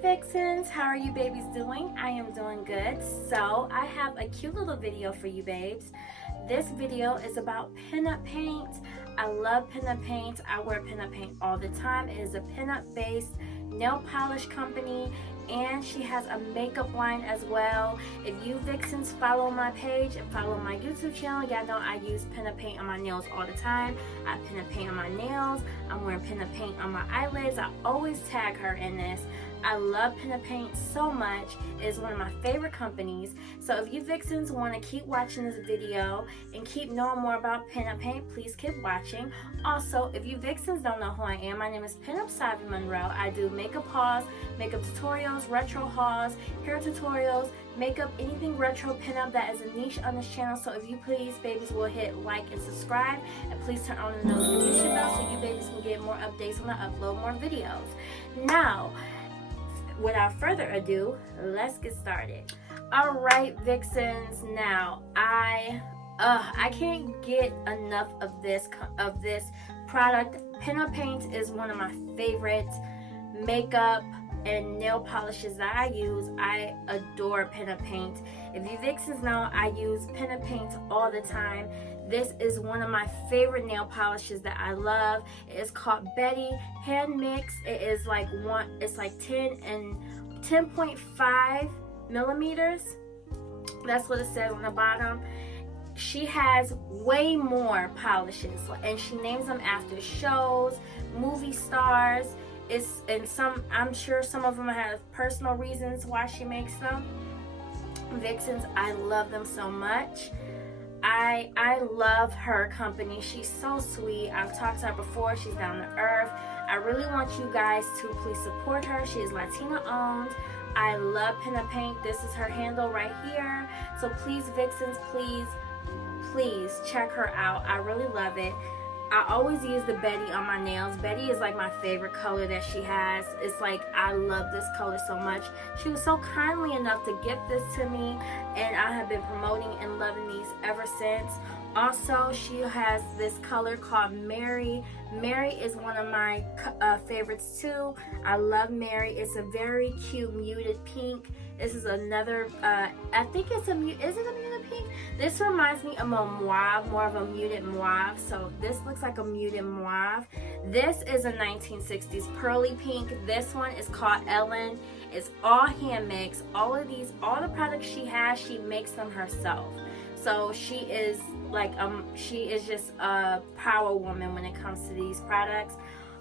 Vixens, how are you babies doing? I am doing good. So I have a cute little video for you babes. This video is about pinup paint. I love pinup paint. I wear pinup paint all the time. It is a pinup based nail polish company, and she has a makeup line as well. If you Vixens follow my page and follow my YouTube channel, y'all know I use pinup paint on my nails all the time. I pinup paint on my nails. I'm wearing pinup paint on my eyelids. I always tag her in this. I love pinup paint so much. It is one of my favorite companies. So if you Vixens want to keep watching this video and keep knowing more about pinup paint, please keep watching. Also, if you Vixens don't know who I am, my name is Pinup Savvy Monroe. I do makeup hauls, makeup tutorials, retro hauls, hair tutorials, makeup, anything retro pinup. That is a niche on this channel. So if you please, babies, will hit like and subscribe, and please turn on the notification bell so you babies can get more updates when I upload more videos. Now, without further ado, let's get started. All right, Vixens. Now, I can't get enough of this product. Pinup paint is one of my favorite makeup and nail polishes that I use. I adore pinup paint. If you Vixens know, I use pinup paint all the time. This is one of my favorite nail polishes that I love. It is called Betty Hand Mix. It is like 10.5 millimeters. That's what it says on the bottom. She has way more polishes, and she names them after shows, movie stars. I'm sure some of them have personal reasons why she makes them. Vixens, I love them so much. I love her company. She's so sweet. I've talked to her before. She's down to earth. I really want you guys to please support her. She is Latina owned. I love pinup paint. This is her handle right here. So please, Vixens, please check her out. I really love it. I always use the Betty on my nails. Betty is like my favorite color that she has. It's like, I love this color so much. She was so kindly enough to gift this to me, and I have been promoting and loving these ever since. Also, she has this color called Mary. Mary is one of my favorites too. I love Mary. It's a very cute muted pink. This is another, I think it's is it a muted pink? This reminds me of a mauve, more of a muted mauve. So this looks like a muted mauve. This is a 1960s pearly pink. This one is called Ellen. It's all hand mixed. All the products she has, she makes them herself. So she is just a power woman when it comes to these products.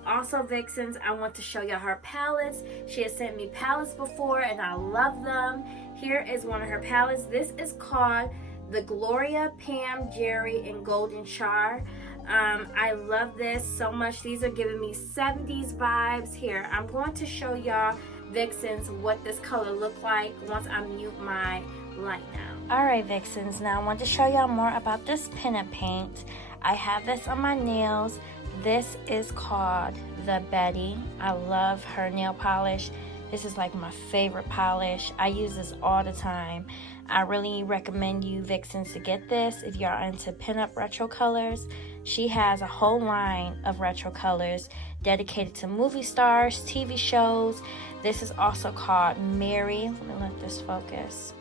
Also, Vixens, I want to show you her palettes. She has sent me palettes before, and I love them. Here is one of her palettes. This is called the Gloria, Pam, Jerry, and Golden Char. I love this so much. These are giving me 70s vibes. Here, I'm going to show y'all, Vixens, what this color look like once I mute my light now. Alright, Vixens, now I want to show y'all more about this pinup paint. I have this on my nails. This is called the Betty. I love her nail polish. This is like my favorite polish. I use this all the time. I really recommend you Vixens to get this if you're into pinup retro colors. She has a whole line of retro colors dedicated to movie stars, TV shows. This is also called Mary. Let me let this focus.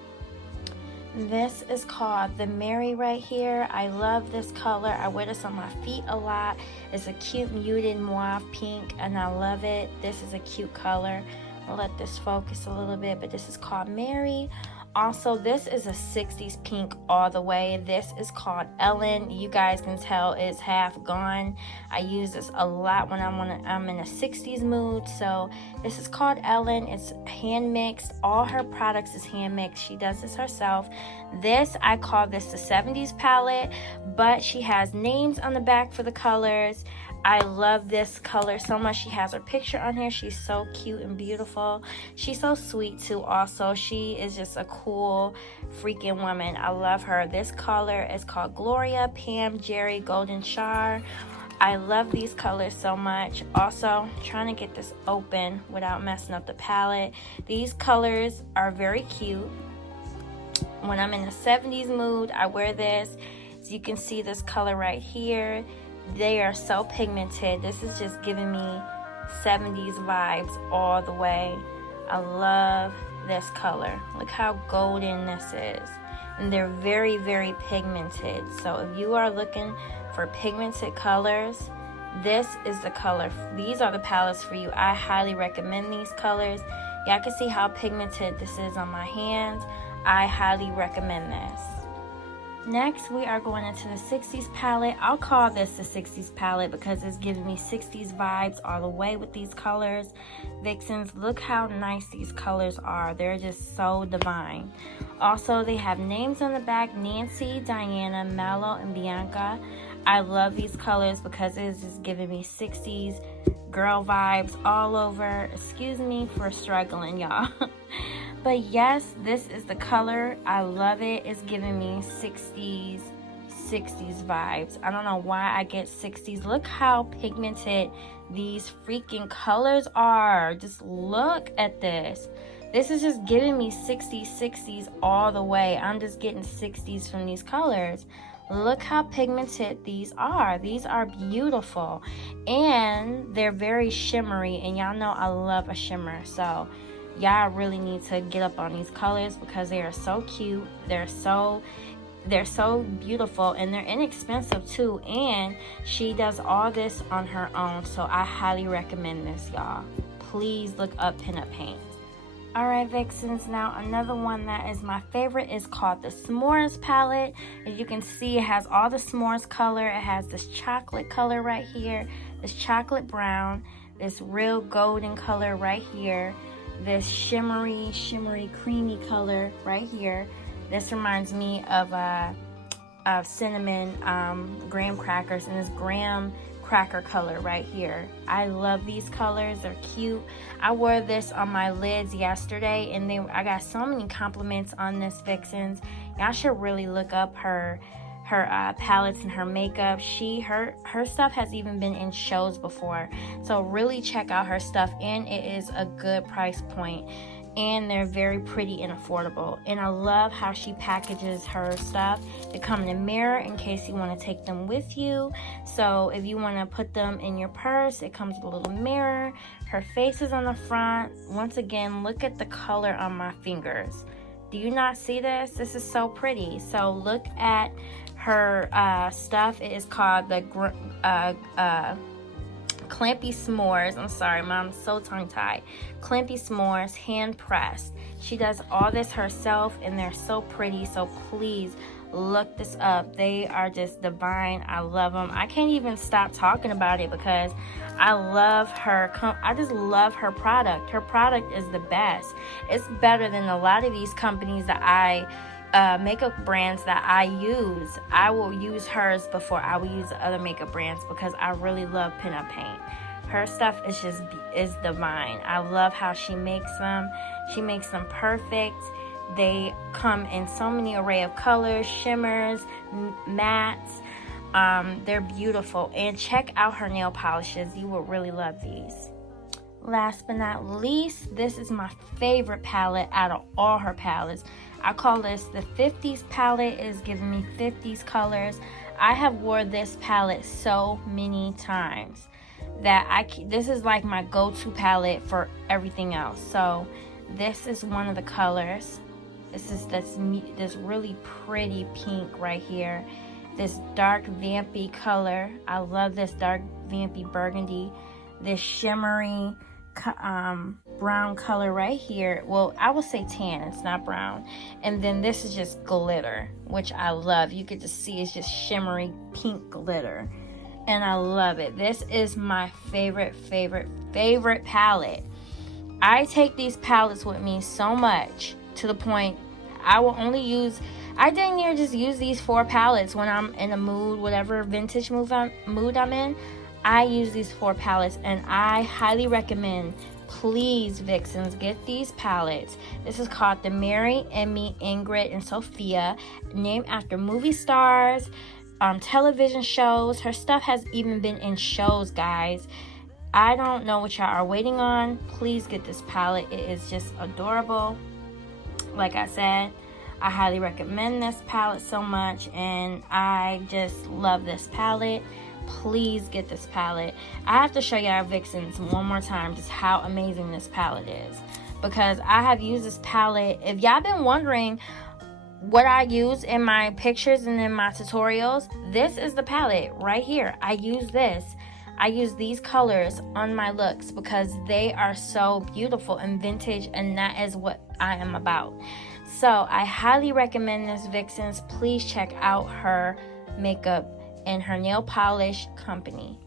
This is called the Mary right here. I love this color. I wear this on my feet a lot. It's a cute muted mauve pink, and I love it. This is a cute color. I'll let this focus a little bit, but this is called Mary. Also, this is a 60s pink all the way. This is called Ellen. You guys can tell it's half gone. I use this a lot when I'm in a 60s mood. So this is called Ellen. It's hand mixed. All her products is hand mixed. She does this herself. This, I call this the 70s palette, but she has names on the back for the colors. I love this color so much. She has her picture on here. She's so cute and beautiful. She's so sweet too also. She is just a cool freaking woman. I love her. This color is called Gloria, Pam, Jerry, Golden Char. I love these colors so much. Also, trying to get this open without messing up the palette. These colors are very cute. When I'm in a 70s mood, I wear this. As you can see, this color right here. They are so pigmented. This is just giving me 70s vibes all the way. I love this color. Look how golden this is. And they're very, very pigmented. So if you are looking for pigmented colors, this is the color. These are the palettes for you. I highly recommend these colors. Y'all can see how pigmented this is on my hands. I highly recommend this. Next, we are going into the 60s palette. I'll call this the 60s palette because it's giving me 60s vibes all the way with these colors. Vixens, look how nice these colors are. They're just so divine. Also, they have names on the back: Nancy, Diana, Mallow, and Bianca. I love these colors because it is just giving me 60s girl vibes all over. Excuse me for struggling, y'all. But yes, this is the color. I love it. It's giving me 60s vibes. I don't know why I get 60s. Look how pigmented these freaking colors are. Just look at this. This is just giving me 60s all the way. I'm just getting 60s from these colors. Look how pigmented these are. These are beautiful. And they're very shimmery. And y'all know I love a shimmer. So y'all really need to get up on these colors because they are so cute. They're so beautiful, and they're inexpensive too. And she does all this on her own. So I highly recommend this, y'all. Please look up Pinup Paint. Alright, Vixens, now another one that is my favorite is called the S'mores palette. As you can see, it has all the s'mores color. It has this chocolate color right here, this chocolate brown, this real golden color right here, this shimmery creamy color right here. This reminds me of cinnamon graham crackers, and this graham cracker color right here. I love these colors. They're cute. I wore this on my lids yesterday, and I got so many compliments on this, Vixens. Y'all should really look up her palettes and her makeup. Her stuff has even been in shows before, so really check out her stuff, and it is a good price point. And they're very pretty and affordable. And I love how she packages her stuff. They come in a mirror in case you want to take them with you. So if you want to put them in your purse, it comes with a little mirror. Her face is on the front. Once again, look at the color on my fingers. Do you not see this? This is so pretty. So look at her stuff. It is called the Clampy S'mores. I'm sorry, Mom, I'm so tongue-tied. Clampy S'mores, hand pressed. She does all this herself, and they're so pretty. So please look this up. They are just divine. I love them. I can't even stop talking about it because I love her. I just love her product. Her product is the best. It's better than a lot of these companies that makeup brands that I use. I will use hers before I will use the other makeup brands because I really love Pinup Paint. Her stuff is divine. I love how she makes them. She makes them perfect. They come in so many array of colors, shimmers, mattes. They're beautiful. And check out her nail polishes. You will really love these. Last but not least, this is my favorite palette out of all her palettes. I call this the 50s palette. It is giving me 50s colors. I have wore this palette so many times that this is like my go-to palette for everything else. So this is one of the colors. This is this really pretty pink right here. This dark vampy color. I love this dark vampy burgundy. This shimmery brown color right here. Well, I would say tan. It's not brown. And then this is just glitter, which I love. You could just see it's just shimmery pink glitter, and I love it. This is my favorite palette. I take these palettes with me so much to the point I will only use. I dang near just use these 4 palettes when I'm in a mood, whatever vintage mood I'm in. I use these 4 palettes, and I highly recommend, please, Vixens, get these palettes. This is called the Mary, Emmy, Ingrid, and Sophia, named after movie stars, television shows. Her stuff has even been in shows, guys. I don't know what y'all are waiting on. Please get this palette. It is just adorable. Like I said, I highly recommend this palette so much, and I just love this palette. Please get this palette. I have to show y'all, Vixens, one more time just how amazing this palette is. because I have used this palette. If y'all been wondering what I use in my pictures and in my tutorials, this is the palette right here. I use this. I use these colors on my looks because they are so beautiful and vintage, and that is what I am about. So I highly recommend this Vixens. Please check out her makeup and her nail polish company.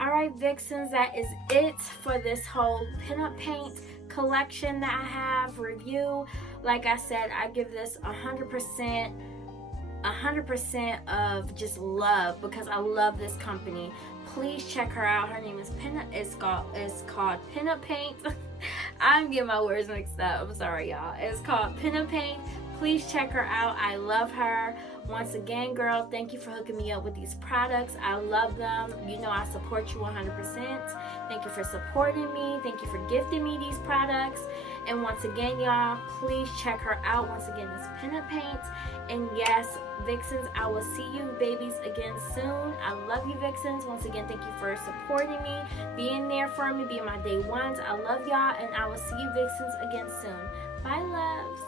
Alright, Vixens, that is it for this whole pinup paint collection that I have review. Like I said, I give this 100% of just love because I love this company. Please check her out. Her name is it's called Pinup Paint. I'm getting my words mixed up. I'm sorry, y'all. It's called Pinup Paint. Please check her out. I love her. Once again, girl, thank you for hooking me up with these products. I love them. You know I support you 100%. Thank you for supporting me. Thank you for gifting me these products. And once again, y'all, please check her out. Once again, it's Pinup Paint. And yes, Vixens, I will see you babies again soon. I love you, Vixens. Once again, thank you for supporting me, being there for me, being my day ones. I love y'all, and I will see you, Vixens, again soon. Bye, loves.